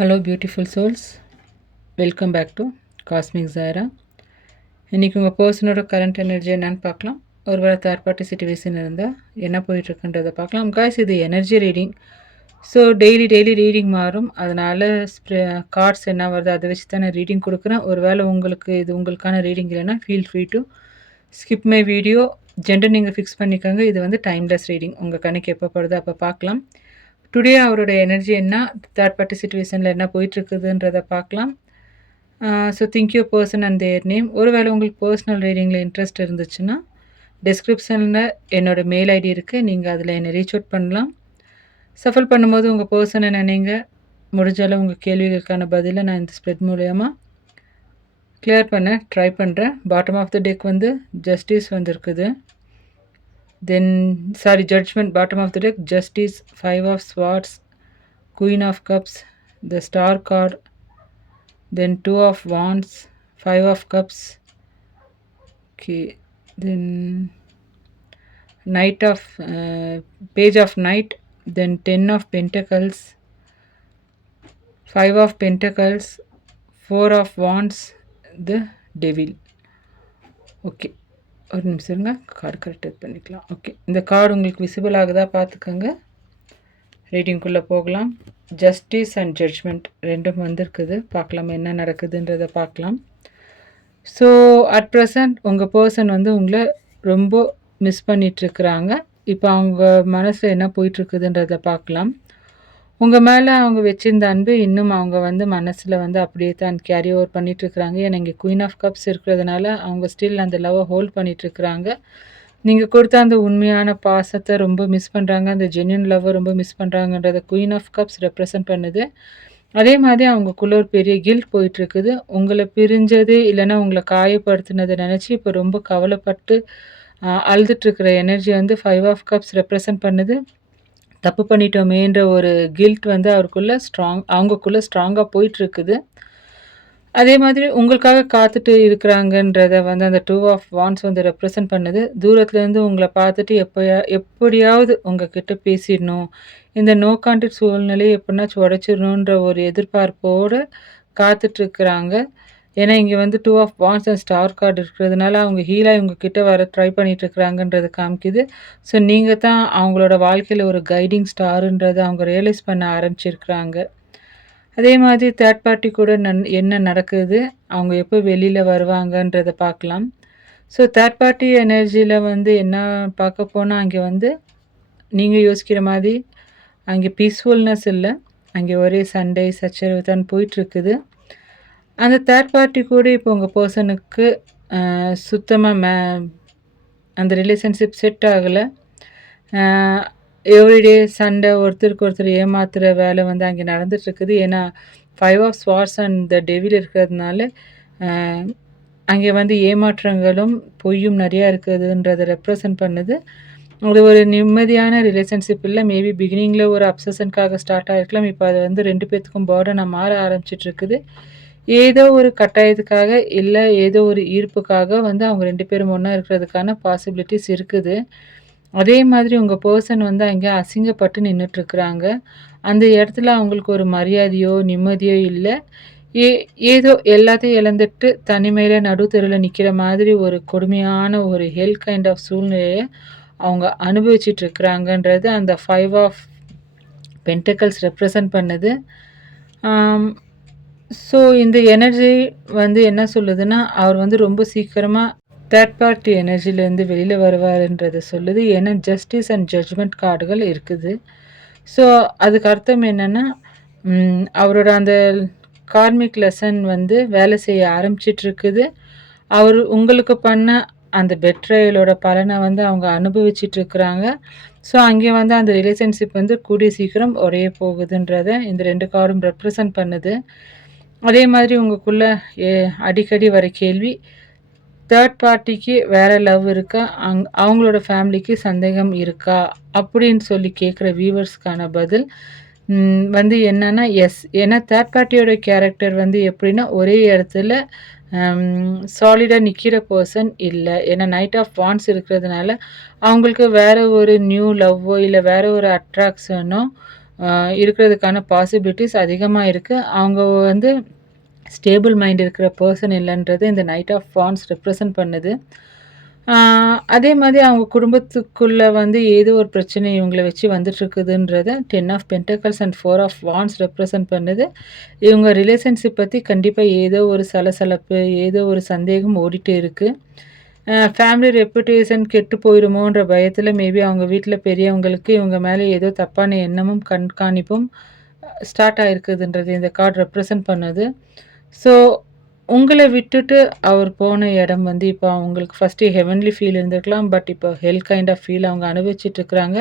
Hello beautiful souls, welcome back to Cosmic Zara. இன்றைக்கி உங்கள் பர்சனோட current energy என்னன்னு பார்க்கலாம். ஒரு வேளை தேர்ட் பார்ட்டி சிச்சுவேஷன் இருந்தால் என்ன போயிட்டுருக்குன்றதை பார்க்கலாம். காய்ஸ், இது energy reading. So daily reading மாறும். அதனால் கார்ட்ஸ் என்ன வருது அதை வச்சு தான் நான் ரீடிங் கொடுக்குறேன். ஒரு வேளை உங்களுக்கு இது உங்களுக்கான ரீடிங் இல்லைன்னா feel free to skip my video. Gender நீங்கள் ஃபிக்ஸ் பண்ணிக்கோங்க. இது வந்து டைம்லெஸ் ரீடிங். உங்கள் கணக்கு எப்போ படுதோ அப்போ பார்க்கலாம். டுடே அவரோட எனர்ஜி என்ன, தேர்ட் பார்ட்டி சிச்சுவேஷனில் என்ன போயிட்டுருக்குதுன்றதை பார்க்கலாம். So think you person and there name. ஒருவேளை உங்களுக்கு பர்சனல் ரீடிங்கில் இன்ட்ரெஸ்ட் இருந்துச்சுன்னா டிஸ்கிரிப்ஷனில் என்னோடய மெயில் ஐடி இருக்குது. நீங்கள் அதில் என்னை ரீச் அவுட் பண்ணலாம். சஃபல் பண்ணும்போது உங்கள் பர்சனை நினைங்க. முடிஞ்சாலும் உங்கள் கேள்விகளுக்கான பதிலை நான் இந்த ஸ்ப்ரெட் மூலயமா கிளியர் பண்ண ட்ரை பண்ணுறேன். பாட்டம் ஆஃப் த டெக் வந்து ஜஸ்டிஸ் வந்துருக்குது. Judgment. Bottom of the deck, Justice, 5 of Swords, Queen of Cups, the Star card, then 2 of Wands, 5 of Cups, okay, then Page of Knight, then 10 of Pentacles, 5 of Pentacles, 4 of Wands, the Devil. Okay, ஒரு நிமிஷம் இருங்க, card கரெக்டாக பண்ணிக்கலாம். Okay, இந்த card உங்களுக்கு visible ஆகுதா பார்த்துக்கோங்க. ரீடிங்குள்ளே போகலாம். ஜஸ்டிஸ் அண்ட் ஜட்ஜ்மெண்ட் ரெண்டும் வந்திருக்குது. பார்க்கலாம் என்ன நடக்குதுன்றதை பார்க்கலாம். ஸோ அட் ப்ரெசண்ட் உங்கள் பர்சன் வந்து உங்களை ரொம்ப மிஸ் பண்ணிகிட்ருக்குறாங்க. இப்போ அவங்க மனசில் என்ன போயிட்டுருக்குதுன்றதை பார்க்கலாம். உங்கள் மேலே அவங்க வச்சிருந்த அன்பு இன்னும் அவங்க வந்து மனசில் வந்து அப்படியே தான் கேரி ஓவர் பண்ணிகிட்ருக்குறாங்க. ஏன்னா இங்கே குயின் ஆஃப் கப்ஸ் இருக்கிறதுனால அவங்க ஸ்டில் அந்த லவ்வை ஹோல்ட் பண்ணிகிட்ருக்குறாங்க. நீங்கள் கொடுத்த அந்த உண்மையான பாசத்தை ரொம்ப மிஸ் பண்ணுறாங்க. அந்த ஜென்யூன் லவ்வை ரொம்ப மிஸ் பண்ணுறாங்கன்றத குயின் ஆஃப் கப்ஸ் ரெப்ரசன்ட் பண்ணுது. அதே மாதிரி அவங்களுக்குள்ள ஒரு பெரிய கில்ட் போயிட்டுருக்குது. உங்களை பிரிஞ்சது இல்லைன்னா உங்களை காயப்படுத்தினதை நினச்சி இப்போ ரொம்ப கவலைப்பட்டு அழுதுட்டுருக்கிற எனர்ஜி வந்து 5 ஆஃப் கப்ஸ் ரெப்ரசன்ட் பண்ணுது. தப்பு பண்ணிட்டோமேன்ற ஒரு கில்ட் வந்து அவங்களுக்குள்ளே ஸ்ட்ராங்காக போயிட்டுருக்குது. அதே மாதிரி உங்களுக்காக காத்துட்டு இருக்கிறாங்கன்றத வந்து அந்த 2 ஆஃப் வாண்ட்ஸ் வந்து ரெப்ரசன்ட் பண்ணுது. தூரத்துலேருந்து உங்களை பார்த்துட்டு எப்படியாவது உங்ககிட்ட பேசிடணும், இந்த நோ கான்டாக்ட் சூழ்நிலையை எப்படின்னாச்சும் உடைச்சிடணுன்ற ஒரு எதிர்பார்ப்போடு காத்துட்ருக்குறாங்க. ஏன்னா இங்கே வந்து 2 of wands and star card இருக்கிறதுனால அவங்க ஹீலாக இவங்கக்கிட்ட வர ட்ரை பண்ணிகிட்ருக்குறாங்கன்றது காமிக்குது. ஸோ நீங்கள் தான் அவங்களோட வாழ்க்கையில் ஒரு கைடிங் ஸ்டாருன்றதை அவங்க ரியலைஸ் பண்ண ஆரம்பிச்சிருக்கிறாங்க. அதே மாதிரி தேர்ட் பார்ட்டி கூட என்ன நடக்குது, அவங்க எப்போ வெளியில் வருவாங்கன்றதை பார்க்கலாம். ஸோ தேர்ட் பார்ட்டி எனர்ஜியில் வந்து என்ன பார்க்க போனால் அங்கே வந்து நீங்கள் யோசிக்கிற மாதிரி அங்கே பீஸ்ஃபுல்னஸ் இல்லை. அங்கே ஒரே சண்டை சச்சரவு தான் போயிட்டுருக்குது. அந்த தேர்ட் பார்ட்டி கூட இப்போ உங்கள் பர்சனுக்கு சுத்தமாக அந்த ரிலேஷன்ஷிப் செட் ஆகலை. எவ்ரிடே சண்டை, ஒருத்தருக்கு ஒருத்தர் ஏமாத்துகிற வேலை வந்து அங்கே நடந்துகிட்ருக்குது. ஏன்னா 5 of swords and the devil இருக்கிறதுனால அங்கே வந்து ஏமாற்றங்களும் பொய்யும் நிறையா இருக்குதுன்றதை ரெப்ரசன்ட் பண்ணுது. அது ஒரு நிம்மதியான ரிலேஷன்ஷிப் இல்லை. மேபி பிகினிங்கில் ஒரு அப்சஷனுக்காக ஸ்டார்ட் ஆகிருக்கலாம். இப்போ அது வந்து 2 பேர்த்துக்கும் பர்டனாக மாற ஆரம்பிச்சிட்ருக்குது. ஏதோ ஒரு கட்டாயத்துக்காக இல்லை ஏதோ ஒரு ஈர்ப்புக்காக வந்து அவங்க 2 பேரும் ஒன்றா இருக்கிறதுக்கான பாசிபிலிட்டிஸ் இருக்குது. அதே மாதிரி உங்கள் பர்சன் வந்து அங்கே அசிங்கப்பட்டு நின்றுட்டுருக்குறாங்க. அந்த இடத்துல அவங்களுக்கு ஒரு மரியாதையோ நிம்மதியோ இல்லை. ஏதோ எல்லாத்தையும் இழந்துட்டு தனிமையில் நடுத்தெருவில் நிற்கிற மாதிரி ஒரு கொடுமையான ஒரு ஹெல் கைண்ட் ஆஃப் சூழ்நிலையை அவங்க அனுபவிச்சிட்ருக்குறாங்கன்றது அந்த 5 ஆஃப் பென்டக்கிள்ஸ் ரெப்ரசன்ட் பண்ணுது. ஸோ இந்த எனர்ஜி வந்து என்ன சொல்லுதுன்னா, அவர் வந்து ரொம்ப சீக்கிரமாக தேர்ட் பார்ட்டி எனர்ஜிலேருந்து வெளியில் வருவாருன்றதை சொல்லுது. ஏன்னா ஜஸ்டிஸ் அண்ட் ஜட்ஜ்மெண்ட் கார்டுகள் இருக்குது. ஸோ அதுக்கு அர்த்தம் என்னென்னா, அவரோட அந்த கார்மிக் லெசன் வந்து வேலை செய்ய ஆரம்பிச்சிட்ருக்குது. அவர் உங்களுக்கு பண்ண அந்த பெட்ரையலோட பலனை வந்து அவங்க அனுபவிச்சிட்ருக்குறாங்க. ஸோ அங்கே வந்து அந்த ரிலேஷன்ஷிப் வந்து கூடிய சீக்கிரம் உடைய போகுதுன்றதை இந்த 2 கார்டும் ரெப்ரசன்ட் பண்ணுது. அதே மாதிரி உங்களுக்குள்ளே அடிக்கடி வர கேள்வி, தேர்ட் பார்ட்டிக்கு வேறு லவ் இருக்கா, அவங்களோட ஃபேமிலிக்கு சந்தேகம் இருக்கா அப்படின்னு சொல்லி கேட்குற வியூவர்ஸ்க்கான பதில் வந்து என்னென்னா எஸ். ஏன்னா தேர்ட் பார்ட்டியோட கேரக்டர் வந்து எப்படின்னா ஒரே இடத்துல சாலிடாக நிற்கிற பர்சன் இல்லை. ஏன்னா நைட் ஆஃப் வாண்ட்ஸ் இருக்கிறதுனால அவங்களுக்கு வேறு ஒரு நியூ லவ்வோ இல்லை வேறு ஒரு அட்ராக்ஷனோ இருக்கிறதுக்கான பாசிபிலிட்டிஸ் அதிகமா இருக்கு. அவங்க வந்து ஸ்டேபிள் மைண்ட் இருக்கிற பெர்சன் இல்லன்றது இந்த நைட் ஆஃப் வாண்ட்ஸ் ரெப்ரசன்ட் பண்ணுது. அதே மாதிரி அவங்க குடும்பத்துக்குள்ள வந்து ஏதோ ஒரு பிரச்சனை இவங்கள வச்சு வந்துட்டுருக்குதுன்றத 10 of pentacles and 4 of wands represent பண்ணுது. இவங்க ரிலேஷன்ஷிப் பத்தி கண்டிப்பா ஏதோ ஒரு சலசலப்பு, ஏதோ ஒரு சந்தேகம் ஓடிட்டே இருக்கு. ஃபேமிலி ரெப்புடேஷன் கெட்டு போயிருமோன்ற பயத்தில மேபி அவங்க வீட்ல பெரியவங்களுக்கு இவங்க மேல ஏதோ தப்பான எண்ணமும், கண்காணிப்பும் ஸ்டார்ட் ஆயிருக்குதுன்றது இந்த கார்ட் ரெப்ரசன்ட் பண்ணுது. ஸோ உங்கள விட்டுட்டு அவர் போன இடம் வந்து இப்போ அவங்களுக்கு ஃபர்ஸ்ட்டு ஹெவன்லி ஃபீல் இருந்திருக்கலாம். பட் இப்போ ஹெல் கைண்ட் ஆஃப் ஃபீல் அவங்க அனுபவிச்சுட்டு இருக்கிறாங்க.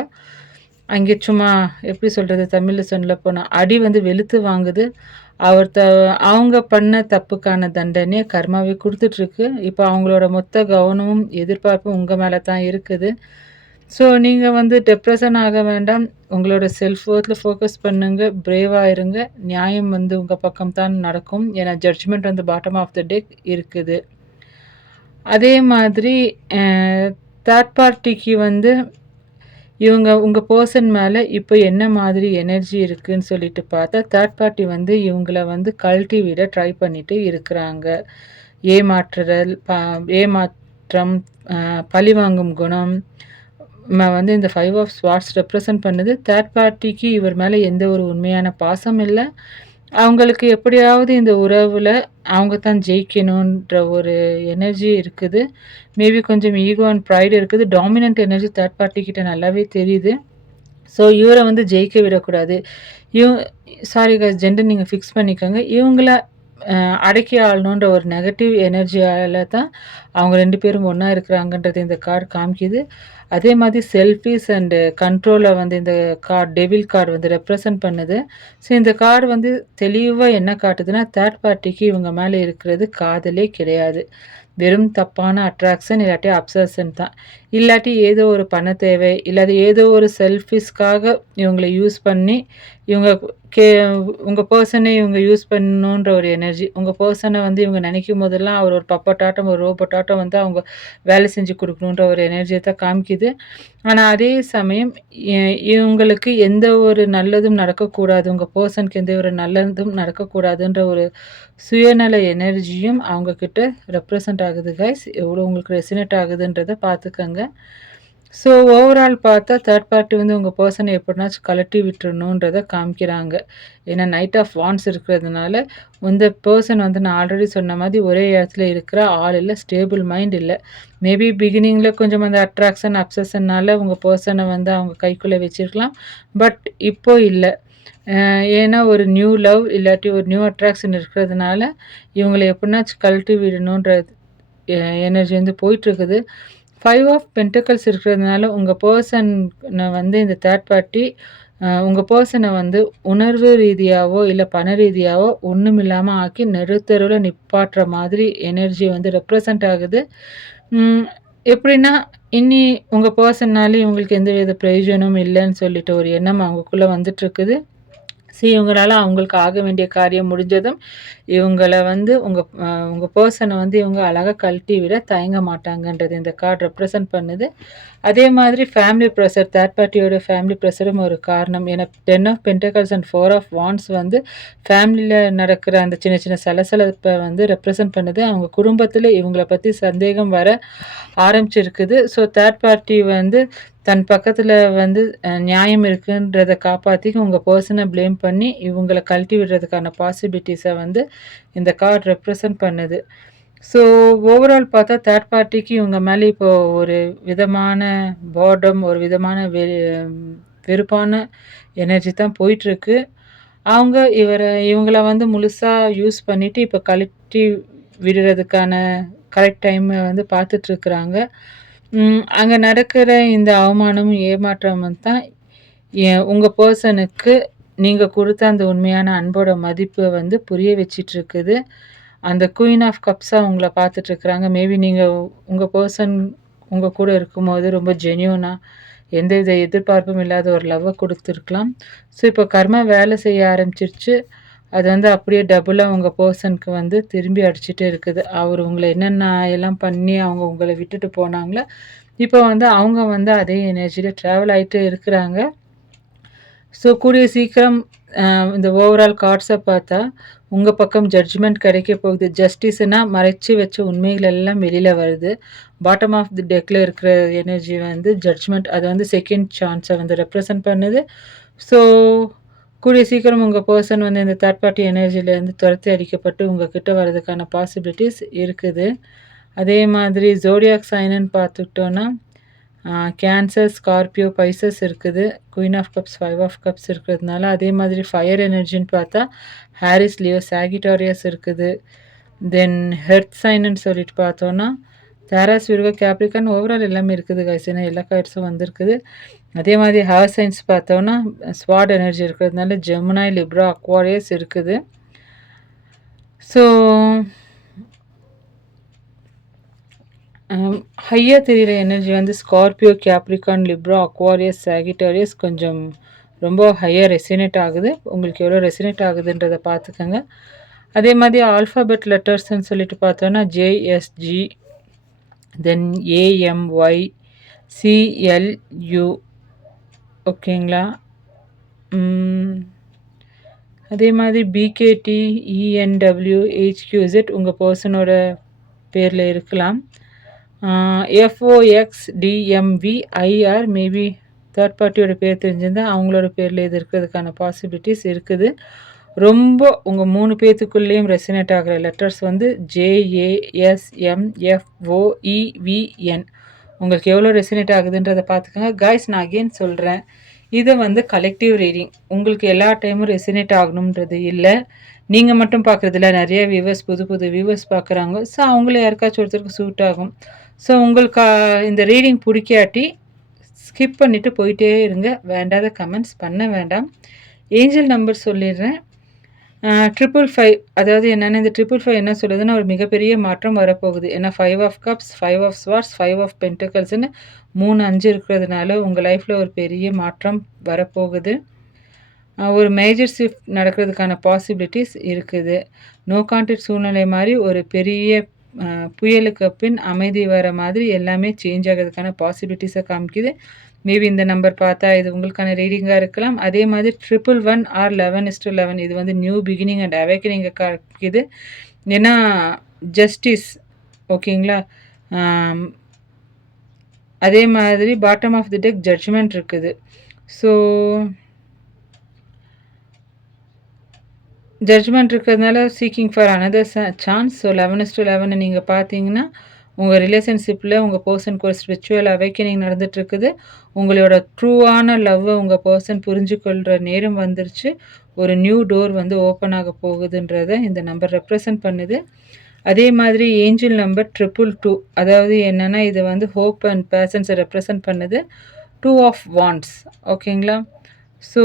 அங்கே சும்மா எப்படி சொல்றது? தமிழ்ல சொல்லப்போனா அடி வந்து வெளுத்து வாங்குது. அவர் அவங்க பண்ண தப்புக்கான தண்டனைய கர்மாவே குடுத்துட்ருக்கு. இப்போ அவங்களோட மொத்த கவனமும், எதிர்பார்ப்பும் உங்க மேல தான் இருக்குது. ஸோ நீங்க வந்து டிப்ரஷன் ஆக வேண்டாம். உங்களோட செல்ஃப் வொர்த்ல ஃபோக்கஸ் பண்ணுங்க. பிரேவா இருங்க. நியாயம் வந்து உங்க பக்கம் தான் நடக்கும். ஏன்னா ஜட்ஜ்மெண்ட் வந்து பாட்டம் ஆஃப் த டெக் இருக்குது. அதே மாதிரி அ தேர்ட் பார்ட்டிக்கு வந்து இவங்க உங்க பெர்சன் மேல இப்போ என்ன மாதிரி எனர்ஜி இருக்குன்னு சொல்லிட்டு பார்த்தா, தேர்ட் பார்ட்டி வந்து இவங்கள வந்து கழட்டி விட ட்ரை பண்ணிட்டு இருக்கிறாங்க. ஏமாற்றுதல், ஏமாற்றம், பழிவாங்கும் குணம் வந்து இந்த 5 ஆஃப் ஸ்வார்ட்ஸ் ரெப்ரசன்ட் பண்ணுது. தேர்ட் பார்ட்டிக்கு இவர் மேல எந்த ஒரு உண்மையான பாசம் இல்ல. அவங்களுக்கு எப்படியாவது இந்த உறவுல அவங்க தான் ஜெயிக்கணுன்ற ஒரு எனர்ஜி இருக்குது. மேபி கொஞ்சம் ஈகோ அண்ட் ப்ரைட் இருக்குது. டாமினன்ட் எனர்ஜி தேர்ட் பார்ட்டி கிட்ட நல்லாவே தெரியுது. ஸோ இவர வந்து ஜெயிக்க விடக்கூடாது. இவ சாரி காய்ஸ், ஜெண்டர் நீங்க ஃபிக்ஸ் பண்ணிக்கோங்க. இவங்கள அடக்கி ஆளணுன்ற ஒரு நெகட்டிவ் எனர்ஜியால தான் அவங்க 2 பேரும் ஒண்ணா இருக்கிறாங்கன்றது இந்த கார்டு காமிக்குது. அதே மாதிரி செல்ஃபிஷ் அண்ட் கண்ட்ரோல வந்து இந்த கார்டு டெவில் கார்டு வந்து ரெப்ரசன்ட் பண்ணுது. ஸோ இந்த கார்டு வந்து தெளிவா என்ன காட்டுதுன்னா, தேர்ட் பார்ட்டிக்கு இவங்க மேல இருக்கிறது காதலே கிடையாது. வெறும் தப்பான அட்ராக்ஷன் இல்லாட்டி அப்சஷன் தான். இல்லாட்டி ஏதோ ஒரு பண தேவை, இல்லாட்டி ஏதோ ஒரு செல்ஃபிஷ்காக இவங்கள யூஸ் பண்ணி, இவங்க கே உங்க பெர்சன இவங்க யூஸ் பண்ணணுன்ற ஒரு எனர்ஜி. உங்க பெர்சன வந்து இவங்க நினைக்கும் போதெல்லாம் அவர் ஒரு பப்பட்டாட்டம், ஒரு ரோபோட்டாட்டம் வந்து அவங்க வேலை செஞ்சு குடுக்கணுன்ற ஒரு எனர்ஜிய தான் காமிக்குது. ஆனா அதே சமயம் இவங்களுக்கு எந்த ஒரு நல்லதும் நடக்கக்கூடாது. உங்க பெர்சனுக்கு எந்த ஒரு நல்லதும் நடக்கக்கூடாதுன்ற ஒரு சுயநல எனர்ஜியும் அவங்க கிட்ட ரெப்ரசன்ட் ஆகுது கைஸ். எவ்வளோ உங்களுக்கு ரெசனேட் ஆகுதுன்றத பார்த்துக்கங்க. ஸோ ஓவரால் பார்த்தா தேர்ட் பார்ட்டி வந்து உங்க பெர்சன எப்படினாச்சும் கழட்டி விட்டுறணுன்றத காமிக்கிறாங்க. ஏன்னா நைட் ஆஃப் வாண்ட்ஸ் இருக்கிறதுனால இந்த பெர்சன் வந்து நான் ஆல்ரெடி சொன்ன மாதிரி ஒரே இடத்துல இருக்கிற ஆள் இல்ல, ஸ்டேபிள் மைண்ட் இல்ல. மேபி பிகினிங்ல கொஞ்சம் அந்த அட்ராக்ஷன், அப்சஷன்னால உங்க பெர்சன வந்து அவங்க கைக்குள்ள வச்சிருக்கலாம். பட் இப்போ இல்ல. ஏன்னா ஒரு நியூ லவ் இல்லாட்டி ஒரு நியூ அட்ராக்ஷன் இருக்கிறதுனால இவங்கள எப்படினாச்சும் கழட்டி விடணுன்ற எனர்ஜி வந்து போயிட்டுருக்குது. 5 ஆஃப் பென்டக்கிள்ஸ் இருக்கிறதுனால உங்க பெர்சன வந்து இந்த தேர்ட் பார்ட்டி உங்க பெர்சன வந்து உணர்வு ரீதியாவோ, இல்ல பண ரீதியாவோ ஒண்ணுமில்லாம ஆக்கி நடுத்தெருவுல நிப்பாட்டுற மாதிரி எனர்ஜி வந்து ரெப்ரசன்ட் ஆகுது. எப்படின்னா, இனி உங்க பெர்சன்னால இவங்களுக்கு எந்தவித பிரயோஜனமும் இல்லன்னு சொல்லிட்டு ஒரு எண்ணம் அவங்களுக்குள்ள வந்துட்டுருக்குது. இவங்களால அவங்களுக்கு ஆக வேண்டிய காரியம் முடிஞ்சதும், இவங்கள வந்து உங்க பெர்சன வந்து இவங்க அழகா கழட்டி விட தயங்க மாட்டாங்கன்றது இந்த கார்டு ரெப்ரசன்ட் பண்ணுது. அதே மாதிரி ஃபேமிலி ப்ரெஷர், தேர்ட் பார்ட்டியோட ஃபேமிலி ப்ரெஷரும் ஒரு காரணம். ஏன்னா 10 of pentacles and 4 of wands வந்து ஃபேமிலியில நடக்கிற அந்த சின்ன சின்ன சலசலப்பை வந்து ரெப்ரசன்ட் பண்ணுது. அவங்க குடும்பத்தில இவங்கள பத்தி சந்தேகம் வர ஆரம்பிச்சிருக்குது. ஸோ தேர்ட் பார்ட்டி வந்து தன் பக்கத்துல வந்து நியாயம் இருக்குன்றத காப்பாத்தி உங்க பெர்சன ப்ளேம் பண்ணி இவங்கள கழட்டி விடுறதுக்கான பாசிபிலிட்டிஸ வந்து இந்த கார்டு ரெப்ரசன்ட் பண்ணுது. ஸோ ஓவரால் பார்த்தா தேர்ட் பார்ட்டிக்கு இவங்க மேல இப்போ ஒரு விதமான பார்டம், ஒரு விதமான வெறுப்பான எனர்ஜி தான் போயிட்டுருக்கு. அவங்க இவங்கள வந்து முழுசா யூஸ் பண்ணிட்டு இப்போ கழட்டி விடுறதுக்கான கரெக்ட் டைம வந்து பார்த்துட்ருக்குறாங்க. அங்க நடக்கிற இந்த அவமானமும், ஏமாற்றமும் தான் உங்க பெர்சனுக்கு நீங்க குடுத்த அந்த உண்மையான அன்போட மதிப்ப வந்து புரிய வச்சுட்ருக்குது. அந்த குயின் ஆஃப் கப்ஸா உங்கள பார்த்துட்ருக்குறாங்க. மேபி நீங்க உங்க பெர்சன் உங்க கூட இருக்கும்போது ரொம்ப ஜென்யூனா எந்தவித எதிர்பார்ப்பும் இல்லாத ஒரு லவ்வ குடுத்துருக்கலாம். ஸோ இப்போ கர்மா வேலை செய்ய ஆரம்பிச்சிருச்சு. அது வந்து அப்படியே டபுளா உங்க பெர்சனுக்கு வந்து திரும்பி அடிச்சுட்டே இருக்குது. அவரு உங்கள என்னென்ன எல்லாம் பண்ணி அவங்க உங்கள விட்டுட்டு போனாங்களோ, இப்போ வந்து அவங்க வந்து அதே எனர்ஜில ட்ராவல் ஆயிட்டே இருக்கிறாங்க. ஸோ கூடிய சீக்கிரம் இந்த ஓவரால் கார்ட்ஸை பார்த்தா உங்கள் பக்கம் ஜட்ஜ்மெண்ட் கிடைக்க போகுது. ஜஸ்டிஸ்னா மறைச்சி வச்ச உண்மைகள் எல்லாம் வெளியில் வருது. பாட்டம் ஆஃப் தி டெக்கில் இருக்கிற எனர்ஜி வந்து ஜட்ஜ்மெண்ட், அது வந்து செகண்ட் சான்ஸை வந்து ரெப்ரசன்ட் பண்ணுது. ஸோ கூடிய சீக்கிரம் உங்கள் பர்சன் வந்து இந்த தேர்ட் பார்ட்டி எனர்ஜிலேருந்து துரத்தி அடிக்கப்பட்டு உங்கள் கிட்ட வர்றதுக்கான பாசிபிலிட்டிஸ் இருக்குது. அதே மாதிரி ஜோடியாக் சைனுன்னு பார்த்துக்கிட்டோன்னா கேன்சர், ஸ்கார்பியோ, பைசஸ் இருக்குது. Queen of cups, 5 of cups இருக்கிறதுனால. அதே மாதிரி ஃபயர் எனர்ஜின்னு பார்த்தா ஹாரிஸ், லியோ, சாகிட்டாரியஸ் இருக்குது. தென் ஹெர்த் சைனுன்னு சொல்லிட்டு பார்த்தோன்னா தாராஸ், விர்கோ, கேப்ரிகான், ஓவரால் எல்லாமே இருக்குது கைஸ். ஏன்னா எல்லா கார்ட்ஸும் வந்திருக்குது. அதே மாதிரி ஹேர் சைன்ஸ் பார்த்தோன்னா ஸ்வாட் எனர்ஜி இருக்கிறதுனால ஜெமினாய், லிப்ரா, அக்வாரியஸ் இருக்குது. ஸோ ஹையாக தெரிகிற எனர்ஜி வந்து ஸ்கார்பியோ, கேப்ரிகான், லிப்ரா, அக்வாரியஸ், சாகிட்டாரியஸ் கொஞ்சம் ரொம்ப ஹையாக ரெசினேட் ஆகுது. உங்களுக்கு எவ்வளோ ரெசினேட் ஆகுதுன்றதை பார்த்துக்கோங்க. அதே மாதிரி ஆல்ஃபாபெட் லெட்டர்ஸ்ன்னு சொல்லிட்டு பார்த்தோன்னா ஜேஎஸ்ஜி, தென் ஏஎம்ஒய், சிஎல்யூ, ஓகேங்களா. அதே மாதிரி பிகேடி, இஎன்டபிள்யூ, ஹெச்கியூசெட் உங்கள் பர்சனோட பேரில் இருக்கலாம். எஃப்ஓஎக்ஸ்டிஎம்வி, ஐஆர் மேபி தேர்ட் பார்ட்டியோட பேர் தெரிஞ்சிருந்தால் அவங்களோட பேரில் இது இருக்கிறதுக்கான பாசிபிலிட்டிஸ் இருக்குது. ரொம்ப உங்கள் 3 பேர்த்துக்குள்ளேயும் ரெசினேட் ஆகிற லெட்டர்ஸ் வந்து JASMFOEVN. உங்களுக்கு எவ்வளோ ரெசினேட் ஆகுதுன்றதை பார்த்துக்கோங்க காய்ஸ். நான் அகெயின் சொல்கிறேன், இது வந்து கலெக்டிவ் ரீடிங். உங்களுக்கு எல்லா டைமும் ரெசினேட் ஆகணுன்றது இல்லை. நீங்கள் மட்டும் பார்க்குறதில்ல, நிறைய வியூவர்ஸ், புது வியூவர்ஸ் பார்க்குறாங்க. ஸோ அவங்கள யாருக்காச்சும் ஒருத்தருக்கு சூட் ஆகும். ஸோ உங்களுக்கு இந்த ரீடிங் பிடிக்காட்டி ஸ்கிப் பண்ணிவிட்டு போயிட்டே இருங்க. வேண்டாத கமெண்ட்ஸ் பண்ண வேண்டாம். ஏஞ்சல் நம்பர் சொல்லிடுறேன். 555. அதாவது என்னென்னா இந்த 555 என்ன சொல்லுதுன்னா ஒரு மிகப்பெரிய மாற்றம் வரப்போகுது. ஏன்னா 5 of cups, 5 of swords, 5 of பென்டக்கல்ஸ்னு 3, 5 இருக்கிறதுனால உங்கள் லைஃப்பில் ஒரு பெரிய மாற்றம் வரப்போகுது. ஒரு மேஜர் ஷிஃப்ட் நடக்கிறதுக்கான பாசிபிலிட்டிஸ் இருக்குது. நோ கான்டாக்ட் சூழ்நிலை மாதிரி ஒரு பெரிய புயலுக்கு பின் அமைதி வர மாதிரி எல்லாமே சேஞ்ச் ஆகிறதுக்கான பாசிபிலிட்டிஸை காமிக்குது. மேபி இந்த நம்பர் பார்த்தா இது உங்களுக்கான ரீடிங்காக இருக்கலாம். அதே மாதிரி 111 ஆர் 11:11 இது வந்து நியூ பிகினிங் அண்ட் அவேக்கனிங்கை காமிக்குது. ஏன்னா ஜஸ்டிஸ், ஓகேங்களா. அதே மாதிரி bottom of the deck judgment இருக்குது. ஸோ ஜட்ஜ்மெண்ட் இருக்கிறதுனால seeking for another chance. So 11:11 நீங்கள் பார்த்தீங்கன்னா உங்கள் ரிலேஷன்ஷிப்பில் உங்கள் பர்சனுக்கு ஒரு ஸ்பிரிச்சுவல் அவேக்கனிங் நடந்துகிட்ருக்குது. உங்களோட ட்ரூவான லவ்வை உங்கள் பர்சன் புரிஞ்சுக்கொள்கிற நேரம் வந்துருச்சு. ஒரு நியூ டோர் வந்து ஓப்பன் ஆக போகுதுன்றதை இந்த நம்பர் ரெப்ரசன்ட் பண்ணுது. அதே மாதிரி ஏஞ்சல் நம்பர் 222, அதாவது என்னென்னா இது வந்து ஹோப் அண்ட் பேஷன்ஸை ரெப்ரசன்ட் பண்ணுது. 2 ஆஃப் வாண்ட்ஸ், ஓகேங்களா. ஸோ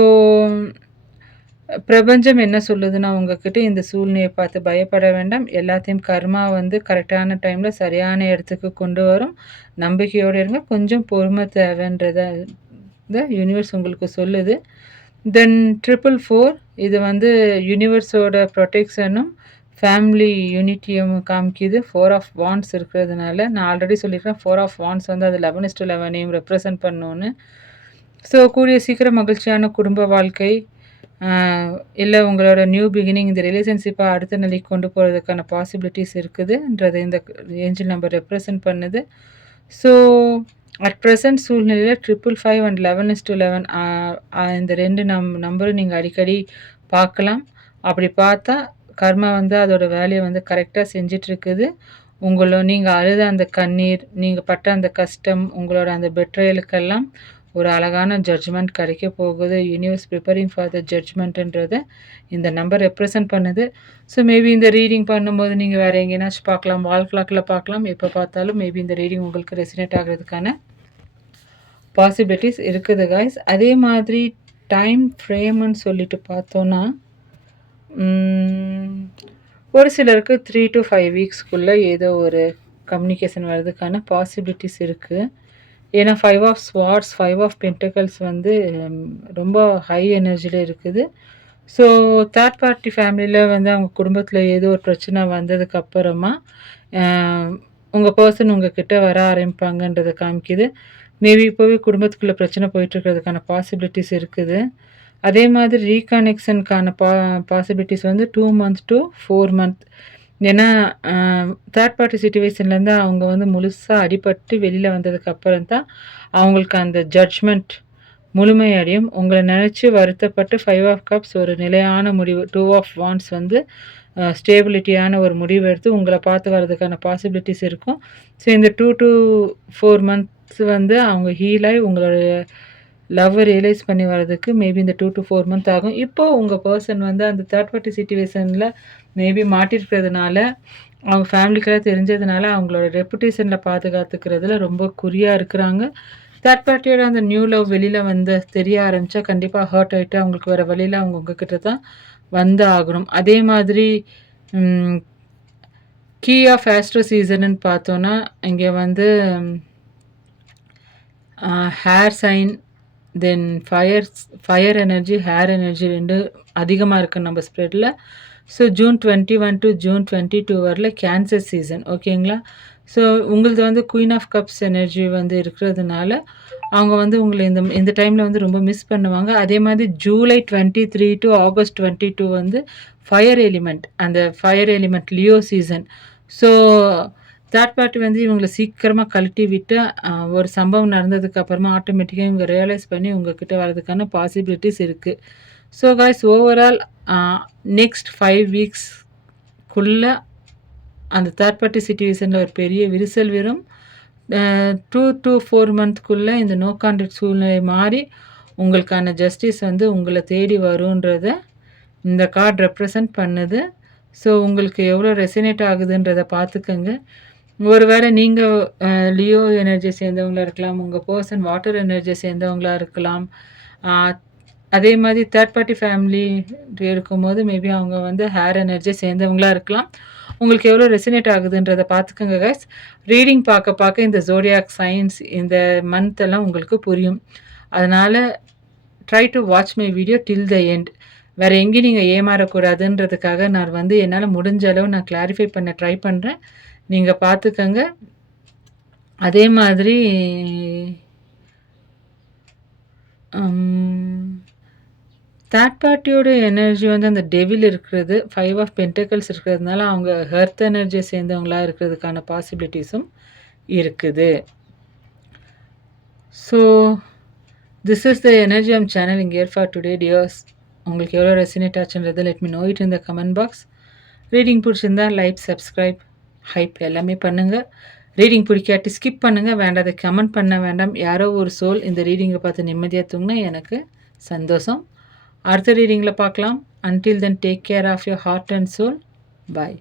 பிரபஞ்சம் என்ன சொல்லுதுன்னா உங்ககிட்ட இந்த சூழ்நிலையை பார்த்து பயப்பட வேண்டாம். எல்லாத்தையும் கர்மா வந்து கரெக்டான டைமில் சரியான இடத்துக்கு கொண்டு வரும். நம்பிக்கையோடு இருங்க. கொஞ்சம் பொறுமை தேவைன்றத யூனிவர்ஸ் உங்களுக்கு சொல்லுது. தென் 444 இது வந்து யூனிவர்ஸோட ப்ரொடெக்ஷனும் ஃபேமிலி யூனிட்டியும் காமிக்குது. 4 ஆஃப் வாண்ட்ஸ் இருக்கிறதுனால நான் ஆல்ரெடி சொல்லியிருக்கேன் 4 ஆஃப் வாண்ட்ஸ் வந்து அது 11:11 ரெப்ரசன்ட் பண்ணணுன்னு. ஸோ கூடிய சீக்கிரம் மகிழ்ச்சியான குடும்ப வாழ்க்கை, இல்லை உங்களோட நியூ பிகினிங், இந்த ரிலேஷன்ஷிப்பை அடுத்த நிலைக்கு கொண்டு போகிறதுக்கான பாசிபிலிட்டிஸ் இருக்குதுன்றது இந்த ஏஞ்சல் நம்பர் ரெப்ரசன்ட் பண்ணுது. ஸோ அட் ப்ரெசன்ட் சூழ்நிலையில் 555 அண்ட் 11:11 இந்த 2 நம்பரும் நீங்கள் அடிக்கடி பார்க்கலாம். அப்படி பார்த்தா கர்மா வந்து அதோட வேலையை வந்து கரெக்டாக செஞ்சிட்ருக்குது. நீங்கள் அழுத அந்த கண்ணீர், நீங்கள் பட்ட அந்த கஷ்டம், உங்களோட அந்த பெட்ரயலுக்கெல்லாம் ஒரு அழகான ஜட்ஜ்மெண்ட் கிடைக்க போகுது. யூனிவர்ஸ் ப்ரிப்பேரிங் ஃபார் த ஜட்ஜ்மெண்ட்டுன்றதை இந்த நம்பர் ரெப்ரசன்ட் பண்ணுது. ஸோ மேபி இந்த ரீடிங் பண்ணும்போது நீங்கள் வேறு எங்கேனாச்சும் பார்க்கலாம், வால் கிளாக்கில் பார்க்கலாம். எப்போ பார்த்தாலும் மேபி இந்த ரீடிங் உங்களுக்கு ரெசினேட் ஆகிறதுக்கான பாசிபிலிட்டிஸ் இருக்குது காய்ஸ். அதே மாதிரி டைம் ஃப்ரேம்னு சொல்லிட்டு பார்த்தோன்னா ஒரு சிலருக்கு 3 to 5 வீக்ஸ்க்குள்ளே ஏதோ ஒரு கம்யூனிகேஷன் வர்றதுக்கான பாசிபிலிட்டிஸ் இருக்குது. ஏன்னா 5 ஆஃப் ஸ்வார்ட்ஸ், 5 ஆஃப் பென்டக்கல்ஸ் வந்து ரொம்ப ஹை எனர்ஜியில் இருக்குது. ஸோ தேர்ட் பார்ட்டி ஃபேமிலியில் வந்து அவங்க குடும்பத்தில் ஏதோ ஒரு பிரச்சனை வந்ததுக்கப்புறமா உங்கள் பர்சன் உங்கள் கிட்டே வர ஆரம்பிப்பாங்கன்றதை காமிக்குது. மேபி இப்போவே குடும்பத்துக்குள்ளே பிரச்சனை போயிட்டுருக்கிறதுக்கான பாசிபிலிட்டிஸ் இருக்குது. அதே மாதிரி ரீகனெக்ஷனுக்கான பாசிபிலிட்டிஸ் வந்து 2 மந்த் டு 4 மந்த். ஏன்னா தேர்ட் பார்ட்டி சிச்சுவேஷன்லேருந்து அவங்க வந்து முழுசா அடிபட்டு வெளியில வந்ததுக்கப்புறம் தான் அவங்களுக்கு அந்த ஜட்ஜ்மெண்ட் முழுமையடையும். உங்கள நினச்சு வருத்தப்பட்டு 5 ஆஃப் கப்ஸ் ஒரு நிலையான முடிவு, 2 ஆஃப் வாண்ட்ஸ் வந்து ஸ்டேபிலிட்டியான ஒரு முடிவு எடுத்து உங்கள பார்த்து வர்றதுக்கான பாசிபிலிட்டிஸ் இருக்கும். ஸோ இந்த 2 to 4 மந்த்ஸ் வந்து அவங்க ஹீல் ஆகி உங்களோட லவ்வை ரியலைஸ் பண்ணி வர்றதுக்கு மேபி இந்த 2 to 4 மந்த் ஆகும். இப்போ உங்கள் பர்சன் வந்து அந்த தேர்ட் பார்ட்டி சிச்சுவேஷனில் மேபி மாட்டிருக்கிறதுனால, அவங்க ஃபேமிலிக்கெல்லாம் தெரிஞ்சதுனால அவங்களோட ரெப்புடேஷனில் பாதுகாத்துக்கிறதுல ரொம்ப குறியாக இருக்கிறாங்க. தேர்ட் பார்ட்டியோட அந்த நியூ லவ் வெளியில் வந்து தெரிய ஆரம்பித்தா கண்டிப்பாக ஹர்ட் ஆகிட்டு அவங்களுக்கு வர வழியில் அவங்க உங்ககிட்ட தான் வந்து ஆகணும். அதே மாதிரி கீ ஆஃப் ஆஸ்ட்ரோ சீசன்னு பார்த்தோன்னா இங்கே வந்து air sign, then fire energy, air energy 2 அதிகமாக இருக்குது நம்ம ஸ்ப்ரெட்டில். ஸோ June 21 to June 22 வரல கேன்சர் சீசன். ஓகேங்களா? ஸோ உங்களது வந்து குயின் ஆஃப் கப்ஸ் எனர்ஜி வந்து இருக்கிறதுனால அவங்க வந்து உங்களை இந்த டைமில் வந்து ரொம்ப மிஸ் பண்ணுவாங்க. அதே மாதிரி July 23 to August 22 வந்து ஃபயர் எலிமெண்ட், அந்த fire element Leo season. So third party வந்து இவங்களை சீக்கிரமாக கழட்டி விட்டு ஒரு சம்பவம் நடந்ததுக்கு அப்புறமா ஆட்டோமேட்டிக்காக இவங்க ரியலைஸ் பண்ணி உங்ககிட்ட வர்றதுக்கான பாசிபிலிட்டிஸ் இருக்குது. ஸோ காய்ஸ், ஓவரால் நெக்ஸ்ட் 5 வீக்ஸ்க்குள்ளே அந்த தேர்ட் பார்ட்டி சிச்சுவேஷனில் ஒரு பெரிய விரிசல் வரும். 2 to 4 மந்த்க்குள்ளே இந்த நோ கான்டாக்ட் சூழ்நிலை மாறி உங்களுக்கான ஜஸ்டிஸ் வந்து உங்களை தேடி வருன்றத இந்த கார்டு ரெப்ரசன்ட் பண்ணுது. ஸோ உங்களுக்கு எவ்வளோ ரெசினேட் ஆகுதுன்றதை பார்த்துக்கங்க. ஒருவேளை நீங்கள் லியோ எனர்ஜியை சேர்ந்தவங்களாக இருக்கலாம், உங்கள் பர்சன் வாட்டர் எனர்ஜியை சேர்ந்தவங்களாக இருக்கலாம். அதே மாதிரி தேர்ட் பார்ட்டி ஃபேமிலி இருக்கும்போது மேபி அவங்க வந்து ஹேர் எனர்ஜியை சேர்ந்தவங்களாக இருக்கலாம். உங்களுக்கு எவ்வளோ ரெசினேட் ஆகுதுன்றதை பார்த்துக்கோங்க கைஸ். ரீடிங் பார்க்க இந்த ஜோடியாக் சைன்ஸ் இந்த மந்த் எல்லாம் உங்களுக்கு புரியும். அதனால் try to watch my video till the end. வேறு எங்கேயும் நீங்கள் ஏமாறக்கூடாதுன்றதுக்காக நான் வந்து என்னால் முடிஞ்ச அளவு நான் கிளாரிஃபை பண்ண ட்ரை பண்ணுறேன். நீங்கள் பார்த்துக்கங்க. அதே மாதிரி தேர்ட் பார்ட்டியோட எனர்ஜி வந்து அந்த டெவில் இருக்கிறது, 5 ஆஃப் பென்டக்கிள்ஸ் இருக்கிறதுனால அவங்க ஹெர்த் எனர்ஜியை சேர்ந்தவங்களாக இருக்கிறதுக்கான பாசிபிலிட்டிஸும் இருக்குது. So this is the energy am channeling here for today dears. உங்களுக்கு எவ்வளோ ரெசினேட் ஆச்சுன்றது let me know it in the comment box. Reading பிடிச்சிருந்தா லைக், சப்ஸ்கிரைப், ஹைப் எல்லாமே பண்ணுங்கள். ரீடிங் பிடிக்காட்டி ஸ்கிப் பண்ணுங்கள், வேண்டாம் அதை கமெண்ட் பண்ண வேண்டாம். யாரோ ஒரு சோல் இந்த ரீடிங்கை பார்த்து நிம்மதியாக தூங்கினா எனக்கு சந்தோஷம். அடுத்த ரீடிங்கில் பார்க்கலாம். Until then take care of your heart and soul. Bye.